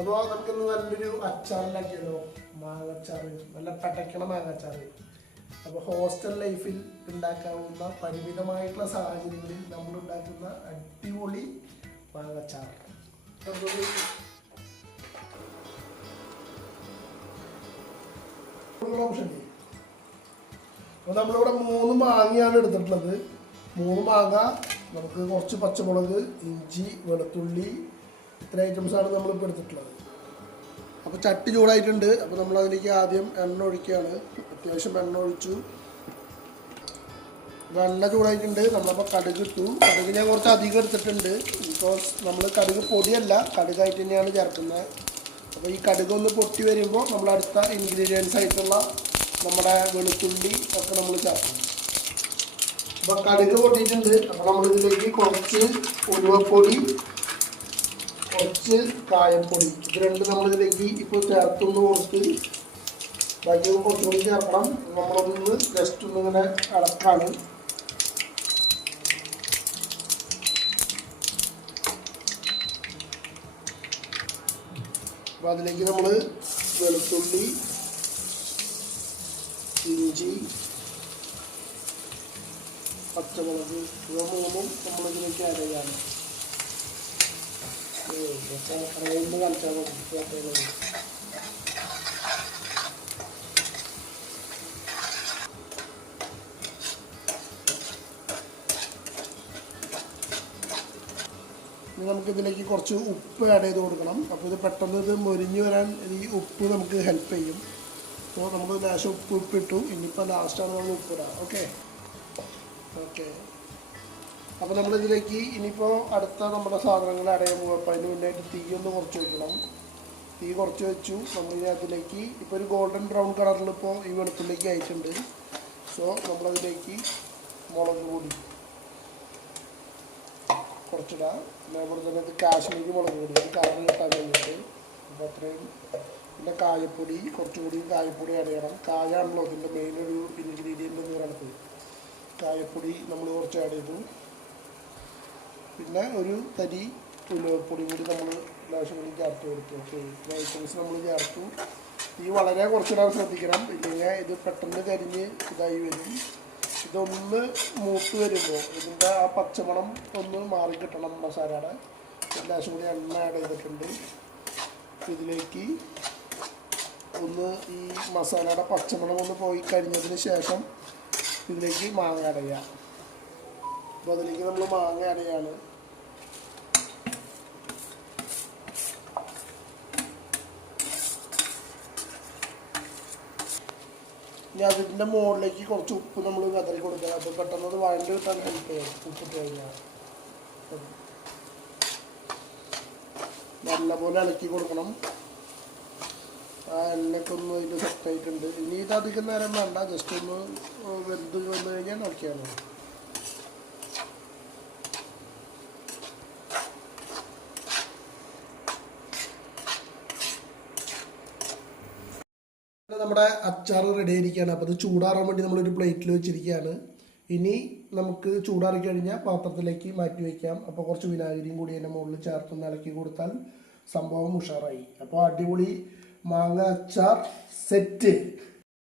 അപ്പോൾ നമുക്കിന്ന് നല്ലൊരു അച്ചാറുണ്ടാക്കിയല്ലോ, മാങ്ങച്ചാറ്, നല്ല പടയ്ക്കണ മാങ്ങച്ചാറ്. അപ്പോൾ ഹോസ്റ്റൽ ലൈഫിൽ ഉണ്ടാക്കാവുന്ന പരിമിതമായിട്ടുള്ള സാഹചര്യങ്ങളിൽ നമ്മൾ ഉണ്ടാക്കുന്ന അടിപൊളി മാങ്ങച്ചാറ്. അപ്പോൾ നമ്മളിവിടെ 3 മാങ്ങയാണ് എടുത്തിട്ടുള്ളത്. 3 മാങ്ങ, നമുക്ക് കുറച്ച് പച്ചമുളക്, ഇഞ്ചി, വെളുത്തുള്ളി, ഇത്ര ഐറ്റംസാണ് നമ്മളിപ്പോൾ എടുത്തിട്ടുള്ളത്. അപ്പോൾ ചട്ടി ചൂടായിട്ടുണ്ട്. അപ്പോൾ നമ്മളതിലേക്ക് ആദ്യം എണ്ണ ഒഴിക്കുകയാണ്. അത്യാവശ്യം എണ്ണ ഒഴിച്ചു. വെണ്ണ ചൂടായിട്ടുണ്ട്. നമ്മളപ്പോൾ കടുക് ഇട്ടു. കടുക് ഞാൻ കുറച്ച് അധികം എടുത്തിട്ടുണ്ട്. ബിക്കോസ് നമ്മൾ കടുക് പൊടിയല്ല, കടുകായിട്ട് തന്നെയാണ് ചേർക്കുന്നത്. അപ്പോൾ ഈ കടുക് ഒന്ന് പൊട്ടി വരുമ്പോൾ നമ്മൾ അടുത്ത ഇൻഗ്രീഡിയൻസ് ആയിട്ടുള്ള നമ്മുടെ വെളുത്തുള്ളി ഒക്കെ നമ്മൾ ചേർക്കും. അപ്പോൾ കടുക് പൊട്ടിയിട്ടുണ്ട്. അപ്പോൾ നമ്മളിതിലേക്ക് കുറച്ച് ഉലുവപ്പൊടി, കുറച്ച് കായപ്പൊടി, ഇത് രണ്ടും നമ്മളിതിലേക്ക് ഇപ്പോൾ ചേർത്തൊന്ന് കൊടുത്ത് ബാക്കി കുറച്ചുകൂടി ചേർക്കണം. നമ്മളൊന്ന് ജസ്റ്റ് ഒന്നിങ്ങനെ ഇളക്കാണ്. അപ്പോൾ അതിലേക്ക് നമ്മൾ വെളുത്തുള്ളി, ഇഞ്ചി, പച്ചമുളക് ഇവ 3ഉം നമ്മളിതിലേക്ക് ആഡ് ചെയ്യാണ്. അറിയുമ്പോൾ കളിച്ചാൽ മതി. നമുക്കിതിലേക്ക് കുറച്ച് ഉപ്പ് ആഡ് ചെയ്ത് കൊടുക്കണം. അപ്പോൾ ഇത് പെട്ടെന്ന് ഇത് മൊരിഞ്ഞ് വരാൻ ഈ ഉപ്പ് നമുക്ക് ഹെൽപ്പ് ചെയ്യും. അപ്പോൾ നമ്മൾ ലേശം ഉപ്പിട്ടു. ഇനിയിപ്പോൾ ലാസ്റ്റാണ് നമ്മൾ ഉപ്പിടാം. ഓക്കെ. അപ്പോൾ നമ്മളിതിലേക്ക് ഇനിയിപ്പോൾ അടുത്ത നമ്മുടെ സാധനങ്ങൾ ആഡ് ചെയ്യാൻ പോകും. അപ്പോൾ അതിന് മുന്നായിട്ട് തീ ഒന്ന് കുറച്ച് വയ്ക്കണം. തീ കുറച്ച് വെച്ചു. നമ്മളിതിലേക്ക് ഇപ്പോൾ ഒരു ഗോൾഡൻ ബ്രൗൺ കളറിൽ ഇപ്പോൾ ഈ വെളുത്തുള്ളിലേക്ക് ആയിട്ടുണ്ട്. സോ നമ്മളതിലേക്ക് മുളക് പൊടി കുറച്ചിടാം. അതേപോലെ തന്നെ ഇത് കാശ്മീരി മുളക് പൊടി, കളർ കിട്ടാൻ വേണ്ടിയിട്ട്. അപ്പോൾ അത്രയും. പിന്നെ കായപ്പൊടി, കുറച്ചുകൂടി കായപ്പൊടി ആഡ് ചെയ്യണം. കായാണല്ലോ ഇതിൻ്റെ മെയിൻ ഒരു ഇൻഗ്രീഡിയൻ്റ് എന്ന് പറയുന്നത്. കായപ്പൊടി നമ്മൾ കുറച്ച് ആഡ് ചെയ്തു. പിന്നെ ഒരു തരി ഉലുവപ്പൊടി കൂടി നമ്മൾ ലേശം കൂടി ചേർത്ത് കൊടുത്തു. ഓക്കെ, ഇത്ര ഐറ്റംസ് നമ്മൾ ചേർത്തു. തീ വളരെ കുറച്ചിടാൻ ശ്രദ്ധിക്കണം, ഇല്ലെങ്കിൽ ഇത് പെട്ടെന്ന് കരിഞ്ഞ് ഇതായി വരും. ഇതൊന്ന് മൂത്ത് വരുമ്പോൾ ഇതിൻ്റെ ആ പച്ചമണം ഒന്ന് മാറി കിട്ടണം മസാലയുടെ. ലേശം കൂടി എണ്ണ ആഡ് ചെയ്തിട്ടുണ്ട്. ഇതിലേക്ക് ഒന്ന് ഈ മസാലയുടെ പച്ചമണം ഒന്ന് പോയി കഴിഞ്ഞതിന് ശേഷം ഇതിലേക്ക് മാങ്ങ ആഡ് ചെയ്യാം. അപ്പോൾ അതിലേക്ക് നമ്മൾ മാങ്ങ ആഡ് ചെയ്യാണ്. ഇനി അതിൻ്റെ മുകളിലേക്ക് കുറച്ച് ഉപ്പ് നമ്മൾ കതറി കൊടുക്കുക. അപ്പോൾ പെട്ടെന്ന് അത് വഴണ്ട് കിട്ടാൻ ഹെൽപ്പ് ചെയ്യും ഉപ്പിട്ട് കഴിഞ്ഞാൽ. നല്ലപോലെ ഇളക്കി കൊടുക്കണം. ആ എണ്ണയൊക്കെ ഒന്ന് അതിൽ സെറ്റായിട്ടുണ്ട്. ഇനി ഇത് അധികം നേരം വേണ്ട, ജസ്റ്റ് ഒന്ന് വെന്ത് വന്നു കഴിഞ്ഞാൽ നോക്കിയാണ്. നമ്മുടെ അച്ചാർ റെഡി ആയിരിക്കുകയാണ്. അപ്പോൾ അത് ചൂടാറാൻ വേണ്ടി നമ്മളൊരു പ്ലേറ്റിൽ വെച്ചിരിക്കുകയാണ്. ഇനി നമുക്ക് ചൂടാറി കഴിഞ്ഞാൽ പാത്രത്തിലേക്ക് മാറ്റി വയ്ക്കാം. അപ്പോൾ കുറച്ച് വിനാഗിരിയും കൂടി അതിൻ്റെ മുകളിൽ ചേർത്തൊന്ന് ഇളക്കി കൊടുത്താൽ സംഭവം ഉഷാറായി. അപ്പോൾ അടിപൊളി മാങ്ങ അച്ചാർ സെറ്റ്.